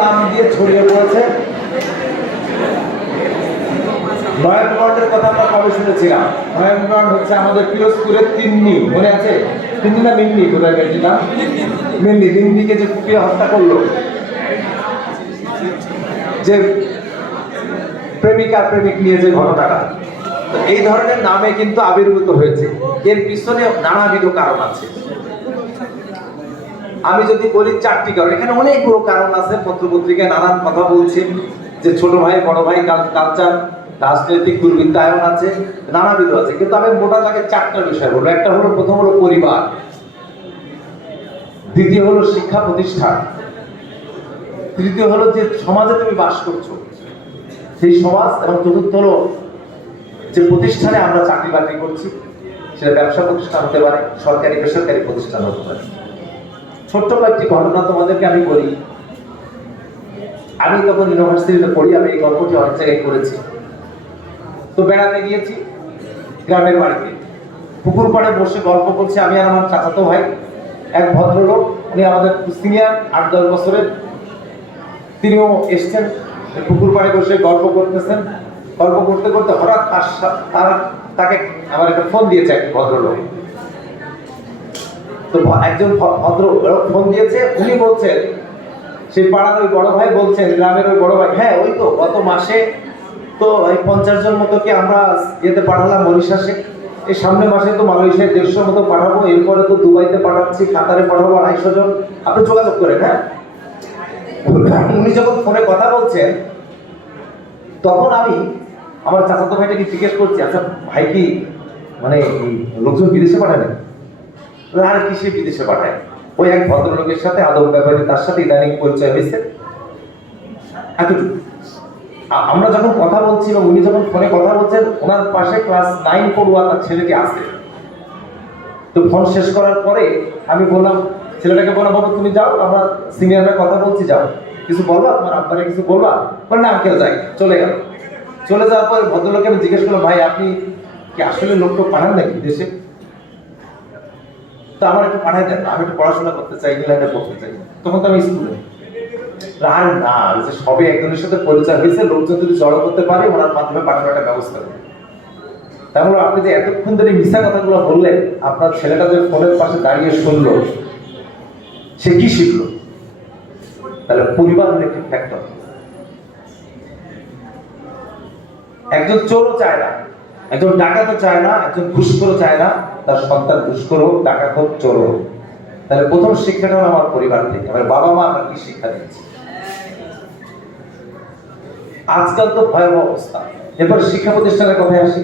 নাম দিয়ে ছড়িয়ে পড়েছে। নয়নগঞ্জের কথা আমরা কবে শুনেছিলাম? হচ্ছে আমাদের পিরোজপুরের তিন্নি, মনে আছে? তিন্নি না মিন্নি? কোথায় মিন্নি, মিন্নিকে যে কুপিয়ে হত্যা করল। যে প্রেমিকা প্রেমিক নিয়ে যে ঘটনাটা। এই ধরনের নামে কিন্তু আবির্ভূত হয়েছে। এর পিছনে নানাবিধ কারণ আছে। আমি যদি বলি চারটি কারণ, এখানে অনেকগুলো কারণ আছে, পত্রপত্রিকায় নানান কথা বলছে, যে ছোট ভাই, বড় ভাই কালচার, রাজনৈতিক দুর্বৃত্তায়ন আছে, নানাবিধ আছে। কিন্তু আমি মোটা তাকে চারটা বিষয় বলব। একটা হলো, প্রথম হলো পরিবার। দ্বিতীয় হলো শিক্ষা প্রতিষ্ঠান। তৃতীয় হলো যে সমাজে তুমি বাস করছ। সেই সমাজ এবং চতুর্থ হলো যে প্রতিষ্ঠানে আমরা চাকরি বাকরি করছি, সেটা ব্যবসা প্রতিষ্ঠান হতে পারে, সরকারি, বেসরকারি প্রতিষ্ঠান হতে পারে। ছোট্ট কয়েকটি ঘটনা তোমাদেরকে আমি বলি। আমি তখন ইউনিভার্সিটিতে পড়ি, আমি এই গল্পটি অনেক জায়গায় করেছি। তো বেড়াতে গিয়েছি, গ্রামের বাড়িতে। পুকুর পাড়ে বসে গল্প করছি আমি আর আমার চাচাতো ভাই, এক ভদ্রলোক। উনি আমাদের সিনিয়র, আট দশ বছরের। তিনিও এসছেন, পুকুর পাড়ে বসে গল্প করতেছেন। গল্প করতে করতে হঠাৎ তার তার তাকে, আমার একটা ফোন দিয়েছে এক ভদ্রলোক। তো একজন ভদ্র ফোন দিয়েছে, উনি বলছেন, সেই পাড়ার ওই বড় ভাই বলছেন, গ্রামের ওই বড় ভাই হ্যাঁ ওই তো, গত মাসে তো ওই পঞ্চাশ জন মতো কি আমরা ইয়েতে পাঠালাম মরিশাসে এই সামনের মাসে তো মালয়েশিয়ায় দেড়শো মতো পাঠাবো, এরপরে তো দুবাইতে পাঠাচ্ছি, কাতারে পাঠাবো, আড়াইশো জন। আপনি যোগাযোগ করেন হ্যাঁ? উনি যখন ফোনে কথা বলছেন, তখন আমি আমার চাচাতো ভাইটাকে জিজ্ঞেস করছি আচ্ছা ভাই কি মানে লোকজন বিদেশে পাঠাবেন? আর কিসে বিদেশে পাঠায়? ওই এক ভদ্রলোকের সাথে আদব ব্যাপারে তার সাথে ইদানিং পরিচয় হয়েছে। আমরা যখন কথা বলছিলাম, উনি যখন ফোনে কথা বলছেন, ওনার পাশে ক্লাস নাইন পড়ুয়া তার ছেলেটি আসে তো ফোন শেষ করার পরে আমি বললাম, ছেলেটাকে বললাম, বাবু, তুমি যাও, আমরা সিনিয়ররা কথা বলছি, যাও। কিছু বলবা? তোমার আব্বারে কিছু বলবা? বলে, না, কেউ যাই চলে গেল। চলে যাওয়ার পরে ভদ্রলোকে আমি জিজ্ঞেস করলাম, ভাই, আপনি কি আসলে লোকটা পাঠান নাকি দেশে? তো আমার একটু পাঠাই দেন, আমি একটু পড়াশোনা করতে চাই, ইংল্যান্ডে পড়তে চাই। তখন তো আমি স্কুলে। আর না যে সবে একজনের সাথে পরিচয় হয়েছে, লোকজন যদি জড়ো করতে পারে, ওনার মাধ্যমে পাঠানোর একটা ব্যবস্থা করে তাহলে আপনি যে এতক্ষণ ধরে মিথ্যা কথাগুলো বললেন, আপনার ছেলেটা যে ফোনের পাশে দাঁড়িয়ে শুনলো, সে কি শিখলো? তাহলে পরিবার হলো একটি ফ্যাক্টর একজন চোরও চায় না, একজন ডাকাতও চায় না, একজন ঘুষখোরও চায় না তার সন্তান দুষ্কর হোক টাকা হোক, চোর হোক। তাহলে প্রথম শিক্ষাটা আমার পরিবার থেকে। আমার বাবা মা আমার কি শিক্ষা দিয়েছে? আজকাল তো ভয়াবহ অবস্থা। এরপর শিক্ষা প্রতিষ্ঠানের কথায় আসি।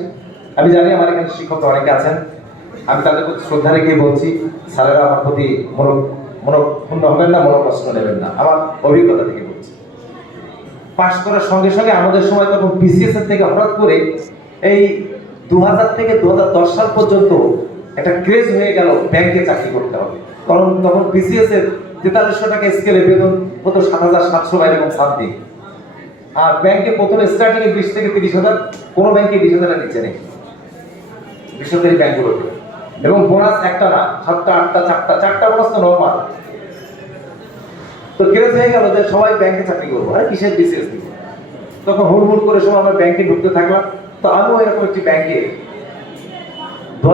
আমি জানি আমার এখানে শিক্ষক অনেকে আছেন। আমি তাদের প্রতি শ্রদ্ধা রেখে বলছি, স্যারেরা আমার প্রতি মনো মনোক্ষুণ্ণ হবেন না মনোকষ্ট নেবেন না। আমার অভিজ্ঞতা থেকে বলছি। পাশ করার সঙ্গে সঙ্গে আমাদের সময় তখন বিসিএস এর থেকে হঠাৎ করে এই দু হাজার থেকে দু হাজার দশ সাল পর্যন্ত একটা ক্রেজ হয়ে গেল ব্যাংকে চাকরি করতে হবে। কারণ তখন বিসিএস এর তেতাল্লিশশো টাকা স্কেলে বেতন হতো সাত হাজার সাতশো বাইরে এবং সামথিং আর ব্যাংকে প্রথমে স্টার্টিং এ বিশ থেকে তিরিশ হাজার, কোনো ব্যাংকে বিশ হাজারের নিচে নেই। বেসরকারি ব্যাংকগুলোতে এবং বোনাস একটা না, সাতটা, আটটা, চারটা চারটা বোনাস তো নর্মাল তো ক্রেজ হয়ে গেল যে সবাই ব্যাংকে চাকরি করব। আর কিসের বিসিএস দিব তখন হুড়মুড় করে সব আমরা ব্যাংকে ঢুকতে থাকলাম। তো আমিও এরকম একটি ব্যাংকে দু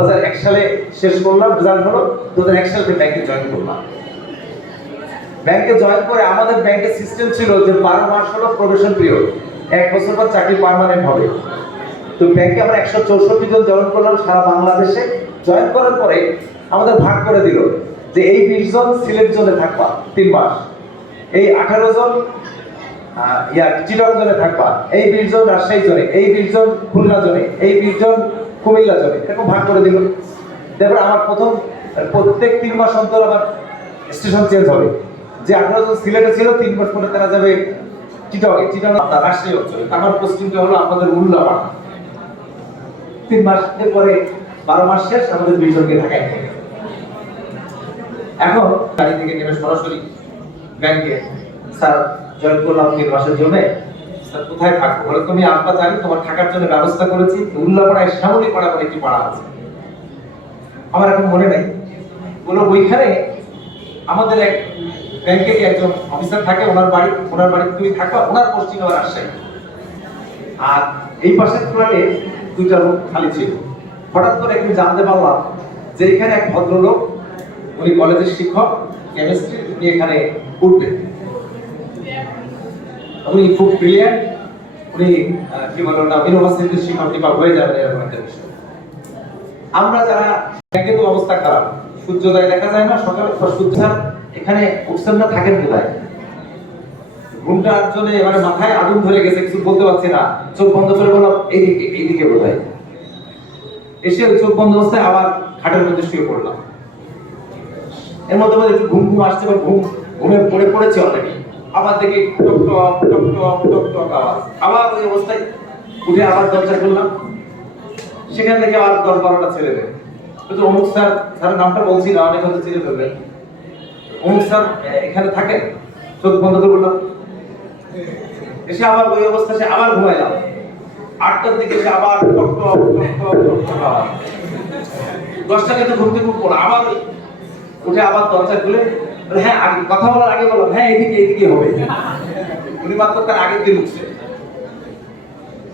সালে শেষ করলাম রেজাল্ট হলো দু হাজার সালে ব্যাংকে জয়েন করলাম ব্যাংকে জয়েন করে আমাদের ব্যাংকের সিস্টেম ছিল যে বারো মাস হলো প্রবেশন পিরিয়ড এক বছর পর চাকরি পার্মানেন্ট হবে। তো ব্যাংকে আমরা একশো চৌষট্টি জন জয়েন করলাম সারা বাংলাদেশে। জয়েন করার পরে আমাদের ভাগ করে দিল যে এই বিশ জন সিলেট জোনে থাকবা তিন মাস। এই আঠারো জন ইয়া চিটং জোনে থাকবা। এই বিশ জন রাজশাহী জোনে, এই বিশ জন খুলনা জোনে, এই বিশ জন কুমিল্লা জোনে এরকম ভাগ করে দিল। তারপর আমার প্রথম, প্রত্যেক তিন মাস অন্তর আমার স্টেশন চেঞ্জ হবে। যে আঠারো জন সিলেটে ছিল, তিন মাস পরে তারা যাবে চিটংয়ে চিটং আপনার রাজশাহী অঞ্চলে। আমার পোস্টিংটা হলো আপনাদের উল্লাপাড়া তিন মাস পরে বারো মাস শেষ, আমাদের দুইজনকে ঢাকায় এখন গাড়ি থেকে নেমে সরাসরি ব্যাংকে। স্যার, জয়েন করলাম তিন মাসের জন্য। স্যার, কোথায় থাকব? বলে তুমি আব্বা জানি তোমার থাকার জন্য ব্যবস্থা করেছি। উল্লাপাড়ায় শ্যামলী পাড়া বলে একটি পাড়া আছে। আমার এখন মনে নেই। বলো, ওইখানে আমাদের এক ব্যাংকে একজন অফিসার থাকে, ওনার বাড়ি ওনার বাড়ি তুমি থাকবা, ওনার পোস্টিং আবার রাজশাহী। আর এই পাশের ফ্ল্যাটে দুইটা রুম খালি ছিল। হঠাৎ করে একদিন জানতে পারলাম যে এখানে এক ভদ্রলোক, উনি কলেজের শিক্ষক, কেমিস্ট্রি, উনি এখানে উঠবেন। উনি খুব ব্রিলিয়ান্ট উনি কি বলে ওটা ইউনিভার্সিটির শিক্ষক টিপা হয়ে যাবেন এরকম একটা বিষয়। আমরা যারা ব্যাংকে তো অবস্থা খারাপ। সূর্যোদয় দেখা যায় না, সকালে সূর্য এখানে উঠছেন না থাকেন কোথায়? ঘুমটার জন্য এবারে মাথায় আগুন ধরে গেছে, কিছু বলতে পারছি না। চোখ বন্ধ করে বললাম, এইদিকে এইদিকে বোধহয়। এসে চোখ বন্ধ অবস্থায় আবার খাটের মধ্যে শুয়ে পড়লাম। এর মধ্যে একটু ঘুম ঘুম আসছে বা ঘুম, ঘুমে পড়ে, পড়েছে অলরেডি আবার দেখি টক টক টক টক টক টক আওয়াজ। আবার ওই অবস্থায় উঠে আবার দরজা খুললাম। সেখান থেকে আবার দশ বারোটা ছেলে দেয় কিন্তু অমুক স্যার, স্যারের নামটা বলছি না, অনেক হয়তো চিনে ফেলবেন। অমুক স্যার এখানে থাকেন? চোখ বন্ধ করে বললাম। এসে আবার ওই অবস্থা সে আবার ঘুমাইলাম। আটটার দিকে এসে আবার টক টক টক টক টক আওয়াজ। দশটা কিন্তু ঘুম থেকে উঠবো আবার উঠে আবার দরজা খুলে হ্যাঁ আগে কথা বলার আগে হ্যাঁ এদিকে এদিকে হবে। উনি মাত্র তার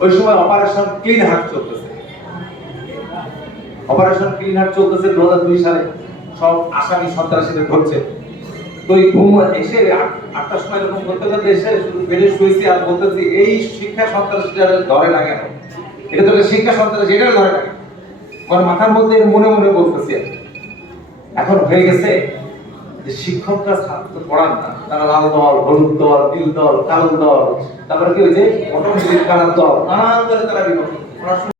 ওই সময় অপারেশন ক্লিন হার্ট চলতেছে। অপারেশন ক্লিন হার্ট চলতেছে দু হাজার দুই সালে। সব আসামি সন্ত্রাসীদের তো ঘুম এসে আটটার সময় এরকম করতে করতে এসে বেডে শুয়েছি আর বলতেছি, এই শিক্ষা সন্ত্রাসীরা ধরে না কেন? এটা তো শিক্ষা সন্ত্রাসী, এটা ধরে না? মাথার মধ্যে মনে মনে বলতেছি এখন হয়ে গেছে যে শিক্ষকরা ছাত্র পড়ান না, তারা লাল দল, হলুদ দল, নীল দল, কালো দল, তারপরে কি হয়েছে? অটোমেটিক কালার দল, নানান দলে তারা বিভক্ত।